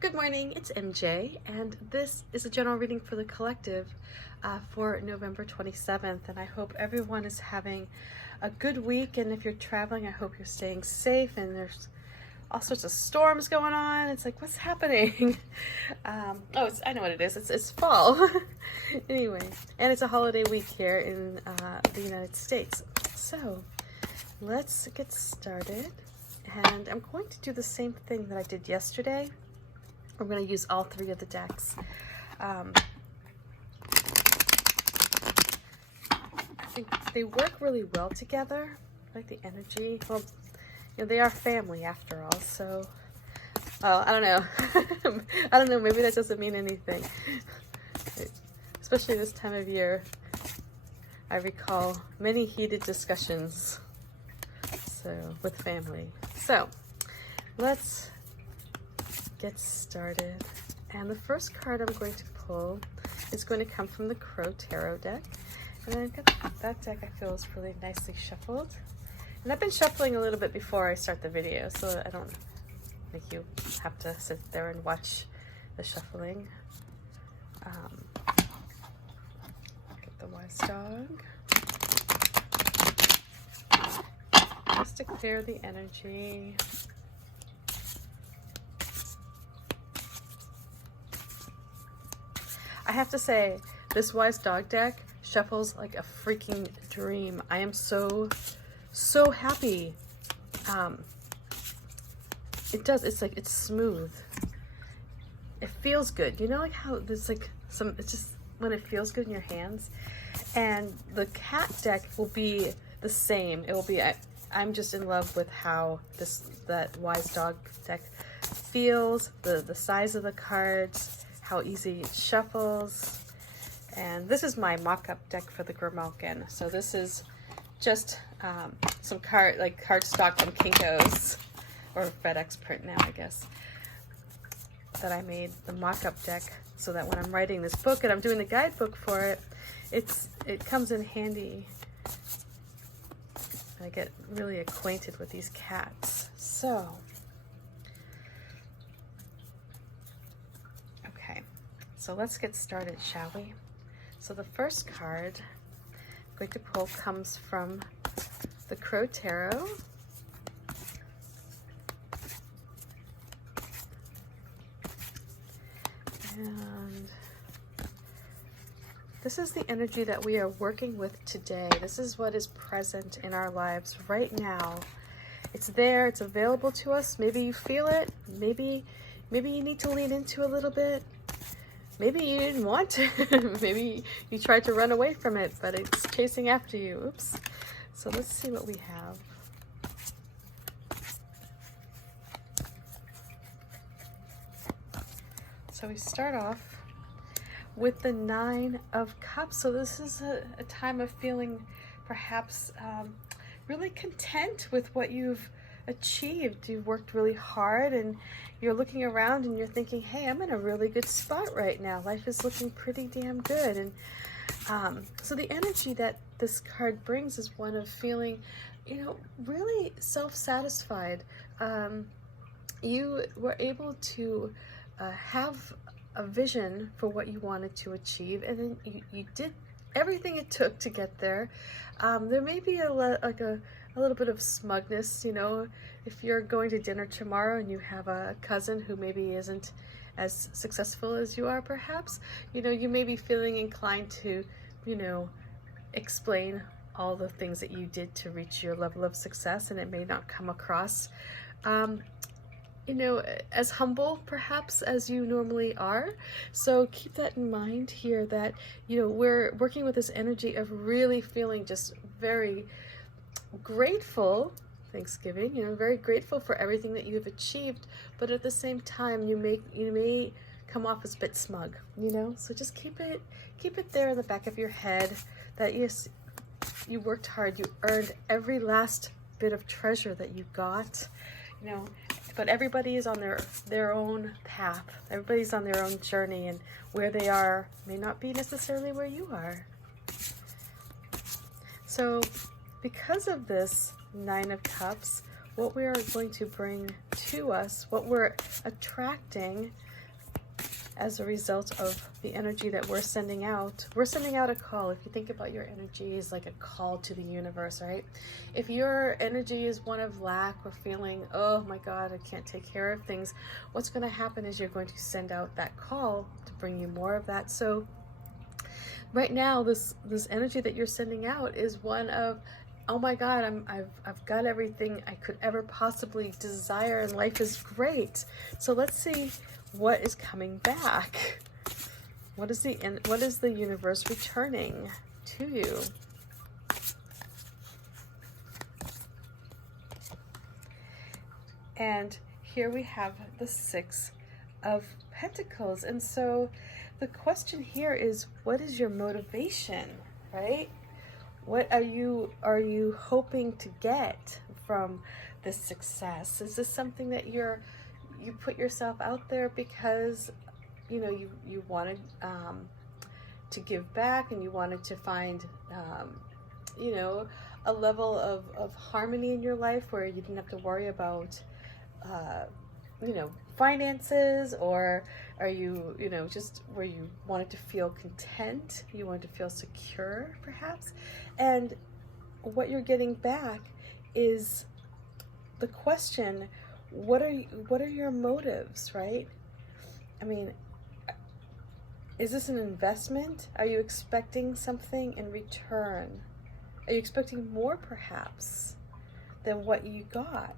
Good morning, it's MJ, and this is a general reading for the collective for November 27th, and I hope everyone is having a good week, and if you're traveling, I hope you're staying safe, and there's all sorts of storms going on. It's like, what's happening? I know what it is. It's fall. Anyway, and it's a holiday week here in the United States. So let's get started, and I'm going to do the same thing that I did yesterday. We're going to use all three of the decks. I think they work really well together. I like the energy. Well, you know, they are family after all, so I don't know. I don't know, maybe that doesn't mean anything. Especially this time of year, I recall many heated discussions with family. So let's get started. And the first card I'm going to pull is going to come from the Crow Tarot deck. And then I've got that deck I feel is really nicely shuffled. And I've been shuffling a little bit before I start the video, so I don't make you have to sit there and watch the shuffling. Get the Wise Dog. Just to clear the energy. I have to say, this Wise Dog deck shuffles like a freaking dream. I am so happy. It does, it's smooth. It feels good. You know, like how there's like it's just when it feels good in your hands. And the cat deck will be the same. It will be, I'm just in love with how that Wise Dog deck feels, the size of the cards, how easy it shuffles. And this is my mock-up deck for the Grimalkin. So this is just some cardstock from Kinko's, or FedEx print now, I guess, that I made the mock-up deck so that when I'm writing this book and I'm doing the guidebook for it, it comes in handy. I get really acquainted with these cats. So So let's get started, shall we? So the first card I'm going to pull comes from the Crow Tarot. And this is the energy that we are working with today. This is what is present in our lives right now. It's there, it's available to us. Maybe you feel it. Maybe you need to lean into a little bit. Maybe you didn't want to. Maybe you tried to run away from it, but it's chasing after you. Oops. So let's see what we have. So we start off with the Nine of Cups. So this is a time of feeling perhaps really content with what you've achieved. You've worked really hard and you're looking around and you're thinking, hey, I'm in a really good spot right now. Life is looking pretty damn good. And so the energy that this card brings is one of feeling, really self-satisfied. You were able to have a vision for what you wanted to achieve, and then you did everything it took to get there. There may be a little bit of smugness, if you're going to dinner tomorrow and you have a cousin who maybe isn't as successful as you are, perhaps, you may be feeling inclined to, explain all the things that you did to reach your level of success, and it may not come across, as humble perhaps as you normally are. So keep that in mind here, that, we're working with this energy of really feeling just very grateful, Thanksgiving, very grateful for everything that you've achieved, but at the same time you may come off as a bit smug, so just keep it there in the back of your head that yes, you worked hard, you earned every last bit of treasure that you got, but everybody is on their own path. Everybody's on their own journey, and where they are may not be necessarily where you are. So because of this Nine of Cups, what we are going to bring to us, what we're attracting, as a result of the energy that we're sending out. We're sending out a call. If you think about your energy as like a call to the universe, right? If your energy is one of lack or feeling, oh my God, I can't take care of things, what's going to happen is you're going to send out that call to bring you more of that. So right now, this energy that you're sending out is one of, oh my God, I've got everything I could ever possibly desire, and life is great. So let's see what is coming back. What is the universe returning to you? And here we have the Six of Pentacles. And so the question here is, what is your motivation, right? What are you hoping to get from this success? Is this something that you put yourself out there because you wanted to give back, and you wanted to find a level of harmony in your life where you didn't have to worry about finances? Or are you just where you wanted to feel content, you wanted to feel secure perhaps? And what you're getting back is the question, what are your motives, right? I mean, is this an investment? Are you expecting something in return? Are you expecting more perhaps than what you got?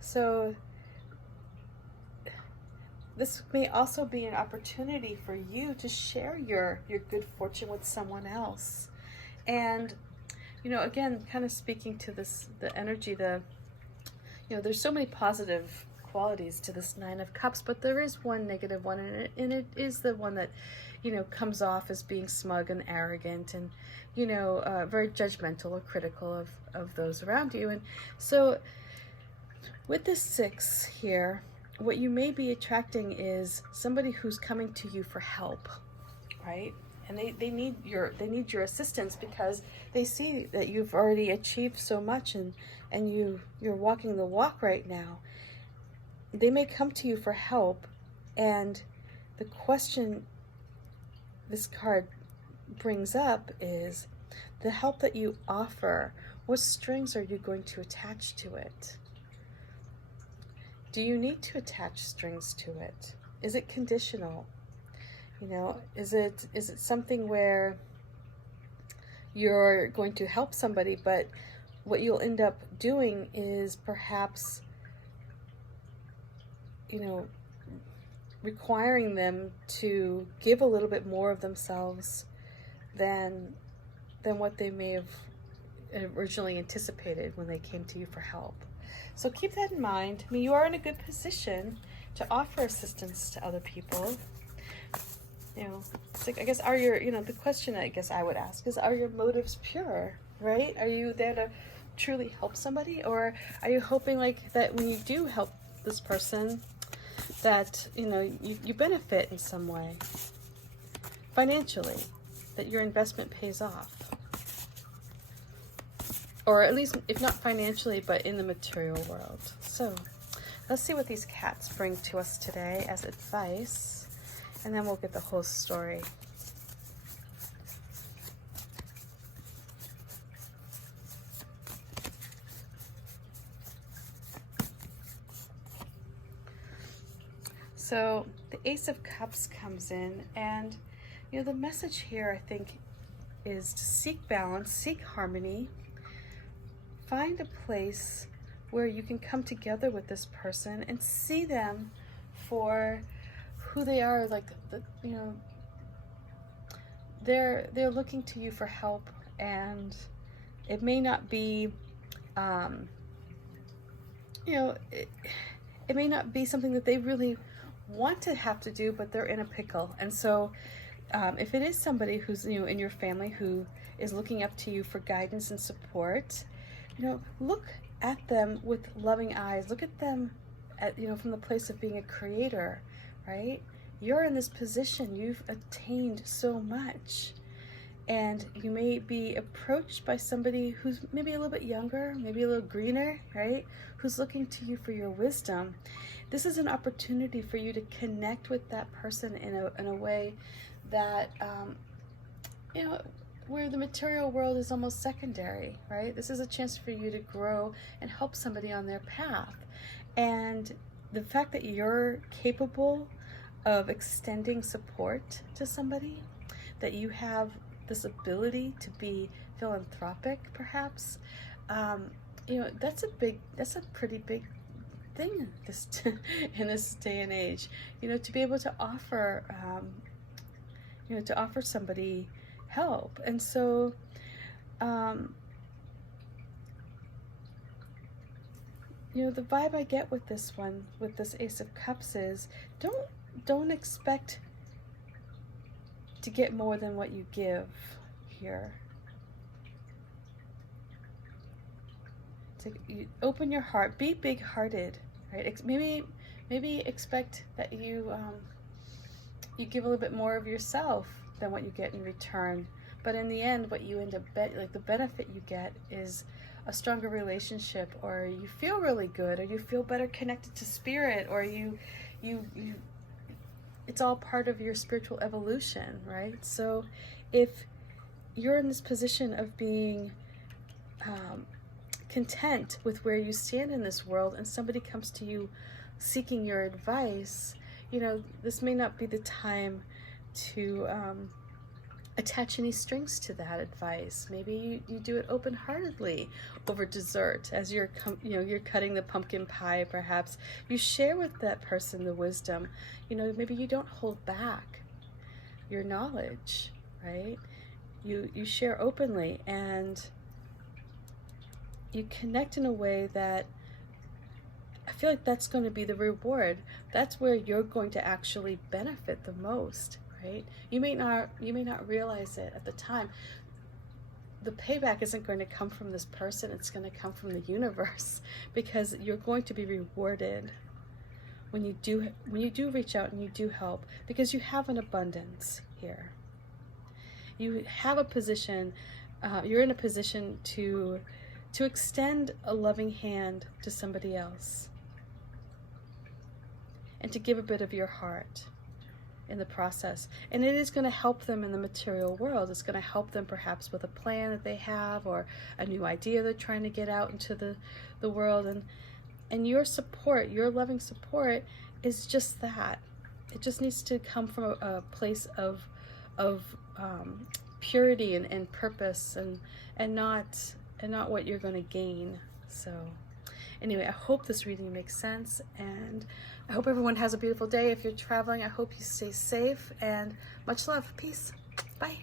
So this may also be an opportunity for you to share your good fortune with someone else. And again, kind of speaking to the energy, there's so many positive qualities to this Nine of Cups, but there is one negative one, and it is the one that comes off as being smug and arrogant, and very judgmental or critical of those around you. And so with this Six here, what you may be attracting is somebody who's coming to you for help, right? And they need your assistance because they see that you've already achieved so much, and you're walking the walk right now. They may come to you for help, and the question this card brings up is the help that you offer. What strings are you going to attach to it? Do you need to attach strings to it? Is it conditional? Is it something where you're going to help somebody, but what you'll end up doing is perhaps, requiring them to give a little bit more of themselves than what they may have originally anticipated when they came to you for help. So keep that in mind. I mean, you are in a good position to offer assistance to other people. It's like, I guess, the question I guess I would ask is, are your motives pure, right? Are you there to truly help somebody? Or are you hoping like that when you do help this person that, you benefit in some way financially, that your investment pays off? Or at least, if not financially, but in the material world. So let's see what these cats bring to us today as advice, and then we'll get the whole story. So the Ace of Cups comes in, and the message here, I think, is to seek balance, seek harmony. Find a place where you can come together with this person and see them for who they are. Like, they're looking to you for help, and it may not be, it may not be something that they really want to have to do, but they're in a pickle. And so if it is somebody who's in your family who is looking up to you for guidance and support, look at them with loving eyes. Look at them from the place of being a creator, right? You're in this position. You've attained so much. and you may be approached by somebody who's maybe a little bit younger, maybe a little greener, right? Who's looking to you for your wisdom. This is an opportunity for you to connect with that person in a way that, you know, where the material world is almost secondary, right? This is a chance for you to grow and help somebody on their path. And the fact that you're capable of extending support to somebody, that you have this ability to be philanthropic, perhaps, you know, that's a pretty big thing in this day and age. You know, to be able to offer, you know, to offer somebody help. And so, you know, the vibe I get with this one, with this Ace of Cups, is don't expect to get more than what you give here. You open your heart, be big-hearted, right? Maybe expect that you give a little bit more of yourself than what you get in return. But in the end, what you end up like the benefit you get is a stronger relationship, or you feel really good, or you feel better connected to spirit, or you it's all part of your spiritual evolution, right? So if you're in this position of being content with where you stand in this world, and somebody comes to you seeking your advice, you know, this may not be the time to attach any strings to that advice. Maybe you do it open-heartedly over dessert as you're cutting the pumpkin pie. Perhaps you share with that person the wisdom. You know, maybe you don't hold back your knowledge, right? You share openly, and you connect in a way that I feel like that's going to be the reward. That's where you're going to actually benefit the most, right? You may not realize it at the time. The payback isn't going to come from this person, it's going to come from the universe, because you're going to be rewarded when you do reach out and you do help, because you have an abundance here. You have a position, you're in a position to extend a loving hand to somebody else, and to give a bit of your heart in the process. And it is going to help them in the material world. It's going to help them perhaps with a plan that they have, or a new idea they're trying to get out into the world. And your support, your loving support, is just that. It just needs to come from a place of purity and purpose, and not what you're going to gain. So anyway, I hope this reading makes sense, and I hope everyone has a beautiful day. If you're traveling, I hope you stay safe, and much love. Peace. Bye.